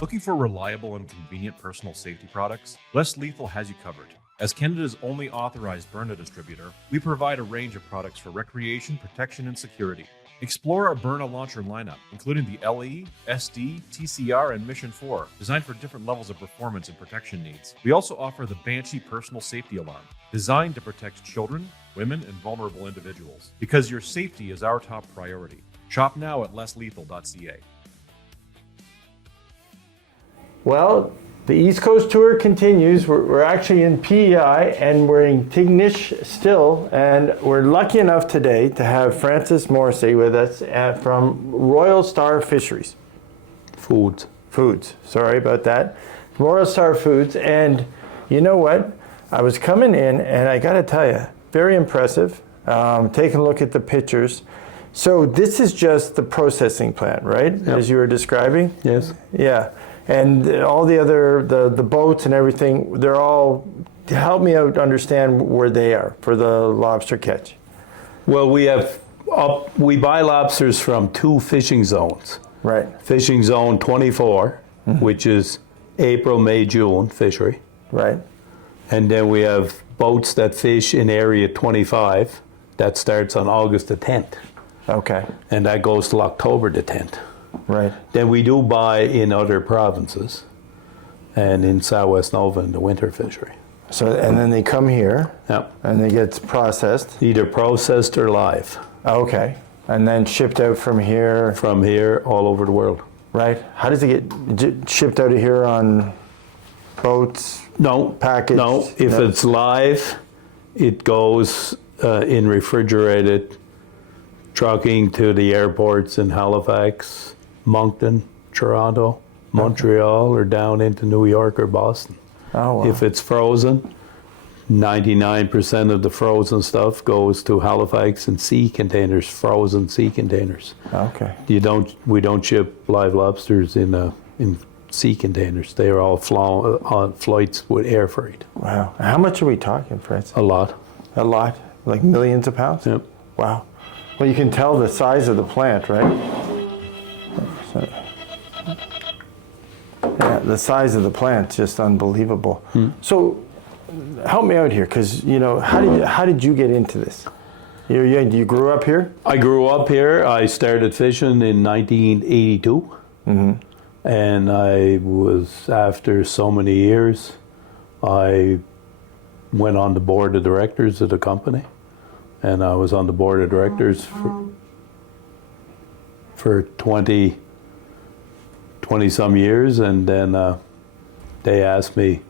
Looking for reliable and convenient personal safety products? Less Lethal has you covered. As Canada's only authorized Byrna distributor, we provide a range of products for recreation, protection, and security. Explore our Byrna launcher lineup, including the LE, SD, TCR, and Mission 4, designed for different levels of performance and protection needs. We also offer the Banshee personal safety alarm, designed to protect children, women, and vulnerable individuals. Because your safety is our top priority. Shop now at lesslethal.ca. Well, the East Coast tour continues. We're actually in P.E.I. and we're in Tignish still, and we're lucky enough today to have Francis Morrissey with us from Royal Star Fisheries. Foods, sorry about that. Royal Star Foods, and you know what? I was coming in and I gotta tell you, very impressive. Taking a look at the pictures. So this is just the processing plant, right? Yep. As you were describing? Yes. Yeah. And all the other, the boats and everything, they're all, help me out understand where they are for the lobster catch. Well, we buy lobsters from two fishing zones. Right. Fishing zone 24, which is April, May, June fishery. Right. And then we have boats that fish in area 25 that starts on August the 10th. Okay. And that goes till October the 10th. Right. Then we do buy in other provinces and in Southwest Nova in the winter fishery. So, and then they come here. Yep. And they get processed. Either processed or live. Okay. And then shipped out from here. From here all over the world. Right. How does it get shipped out of here on boats? No. Packaged? No. If it's live, it goes in refrigerated trucking to the airports in Halifax, Moncton, Toronto, Montreal, or down into New York or Boston. Oh, wow. If it's frozen, 99% of the frozen stuff goes to Halifax in sea containers, frozen sea containers. Okay. We don't ship live lobsters in sea containers. They are all flown on flights with air freight. Wow. How much are we talking, Francis? A lot. A lot? Like millions of pounds? Yep. Wow. Well, you can tell the size of the plant, right? So, yeah, the size of the plant's just unbelievable. So, help me out here, because you know, how did you get into this? You grew up here? I grew up here. I started fishing in 1982, and I was, after so many years, I went on the board of directors of the company. And I was on the board of directors for 20 some years, and then they asked me,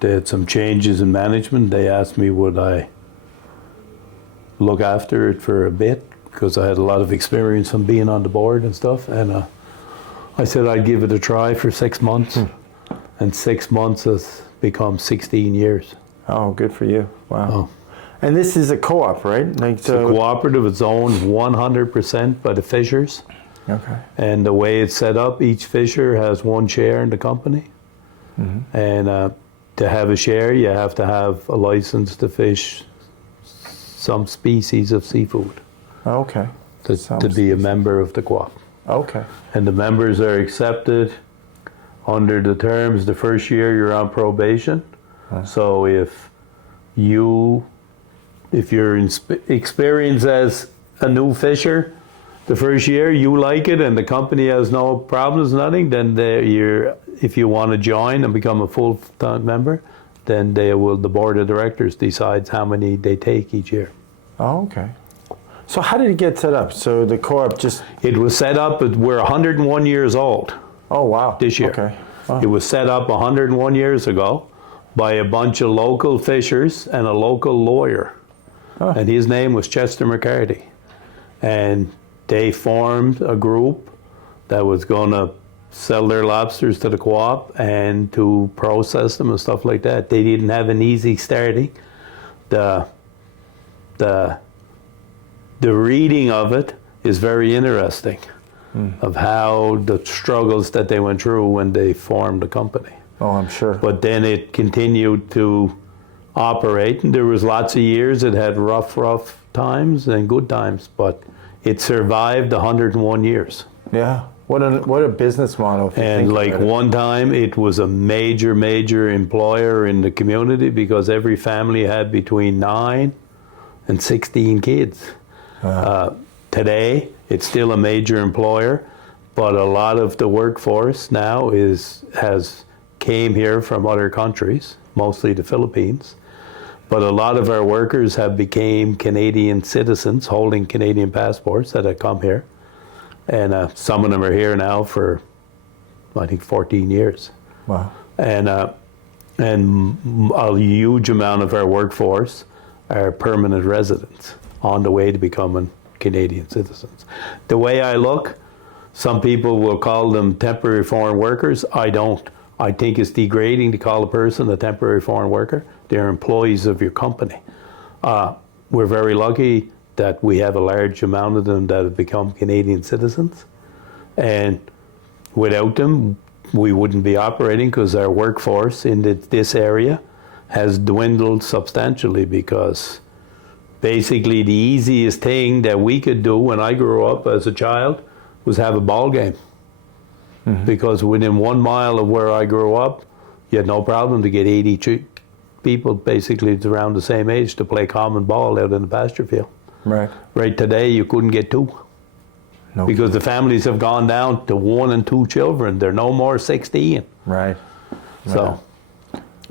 they had some changes in management, they asked me would I look after it for a bit, because I had a lot of experience from being on the board and stuff, and I said I'd give it a try for 6 months, and 6 months has become 16 years. Oh, good for you. Wow. Oh. And this is a co-op, right? Like, It's a cooperative. It's owned 100% by the fishers. Okay. And the way it's set up, each fisher has one share in the company. And to have a share, you have to have a license to fish some species of seafood. Okay. To be a member of the co-op. Okay. And the members are accepted under the terms. The first year you're on probation. So if you're experienced as a new fisher, the first year you like it and the company has no problems, nothing, then if you want to join and become a full-time member, then the board of directors decides how many they take each year. Oh, okay. So how did it get set up? So the co-op just... It was set up, we're 101 years old. Oh, wow. This year. Okay. Wow. It was set up 101 years ago by a bunch of local fishers and a local lawyer. And his name was Chester McCarty. And they formed a group that was going to sell their lobsters to the co-op and to process them and stuff like that. They didn't have an easy starting. The reading of it is very interesting, of how the struggles that they went through when they formed the company. Oh, I'm sure. But then it continued to operate, and there was lots of years it had rough times and good times, but it survived 101 years. Yeah, What a business model. If you And think like about it. one time, it was a major employer in the community because every family had between 9 and 16 kids. Today, it's still a major employer, but a lot of the workforce now has came here from other countries, mostly the Philippines. But a lot of our workers have became Canadian citizens holding Canadian passports that have come here. And some of them are here now for, I think, 14 years. Wow. And a huge amount of our workforce are permanent residents on the way to becoming Canadian citizens. The way I look, some people will call them temporary foreign workers. I don't. I think it's degrading to call a person a temporary foreign worker. They're employees of your company. We're very lucky that we have a large amount of them that have become Canadian citizens. And without them, we wouldn't be operating because our workforce in this area has dwindled substantially because basically the easiest thing that we could do when I grew up as a child was have a ball game. Mm-hmm. Because within 1 mile of where I grew up, you had no problem to get 80 people basically around the same age to play common ball out in the pasture field. Right. Right today, you couldn't get 2. No. Because the families have gone down to 1 and 2 children. They're no more 16. Right. So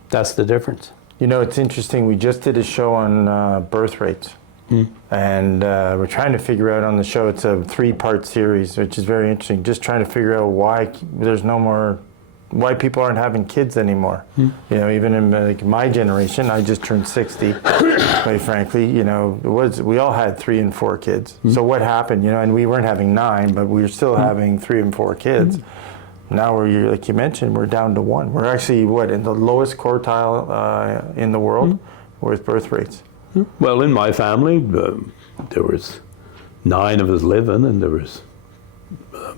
that's the difference. You know, it's interesting. We just did a show on birth rates. And we're trying to figure out on the show, it's a 3-part series, which is very interesting. Just trying to figure out why there's no more, why people aren't having kids anymore. You know, even in like my generation, I just turned 60. Quite frankly, you know, we all had 3 and 4 kids. So what happened? You know, and we weren't having 9, but we were still having 3 and 4 kids. Now we're, like you mentioned, we're down to 1. We're actually in the lowest quartile in the world with birth rates. Well, in my family, there was 9 of us living, and there was a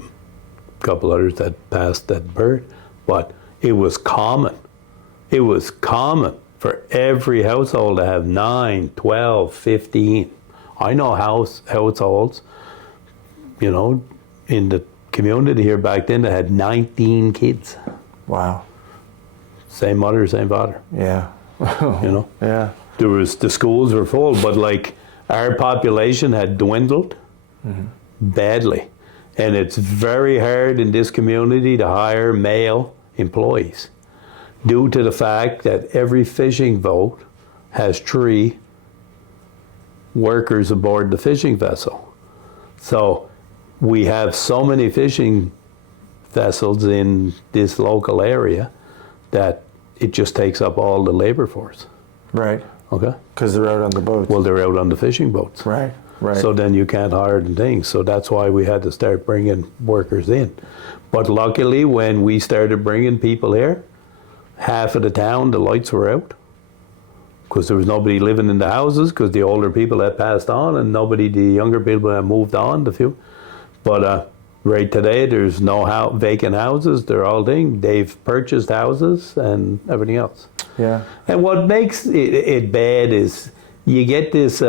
couple others that passed at birth. But it was common. It was common for every household to have 9, 12, 15. I know households, you know, in the community here back then that had 19 kids. Wow. Same mother, same father. Yeah. You know? Yeah. The schools were full, but like our population had dwindled badly. And it's very hard in this community to hire male employees due to the fact that every fishing boat has 3 workers aboard the fishing vessel. So we have so many fishing vessels in this local area that it just takes up all the labor force. Right. Okay. Because they're out on the boats. Well, they're out on the fishing boats. Right, right. So then you can't hire them things. So that's why we had to start bringing workers in. But luckily, when we started bringing people here, half of the town, the lights were out. Because there was nobody living in the houses, because the older people had passed on, and the younger people had moved on, the few. But right today, there's no vacant houses. They're all they've purchased houses and everything else. Yeah. And what makes it bad is you get this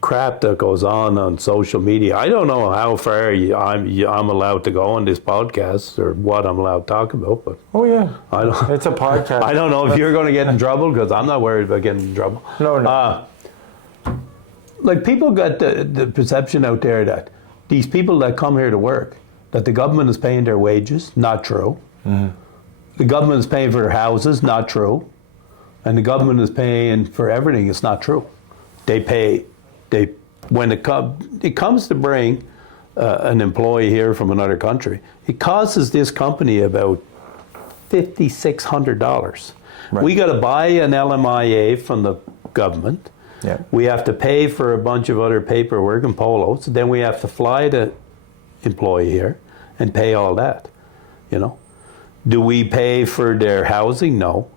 crap that goes on social media. I don't know how far I'm allowed to go on this podcast or what I'm allowed to talk about, but Oh yeah. I don't. It's a podcast. I don't know if you're going to get in trouble because I'm not worried about getting in trouble. No. Like people got the perception out there that these people that come here to work, that the government is paying their wages. Not true. The government is paying for their houses. Not true. And the government is paying for everything. It's not true. They pay. When it comes to bring an employee here from another country, it costs this company about $5,600. Right. We got to buy an LMIA from the government. Yeah. We have to pay for a bunch of other paperwork and polos. Then we have to fly the employee here and pay all that. You know, do we pay for their housing? No.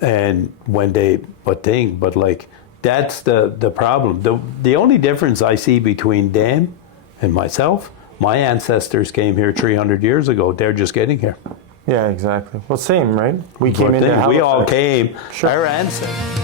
And but like that's the problem. The only difference I see between them and myself, my ancestors came here 300 years ago. They're just getting here. Yeah, exactly. Well, same, right? We came into Halifax. We all came. Sure. Our ancestors.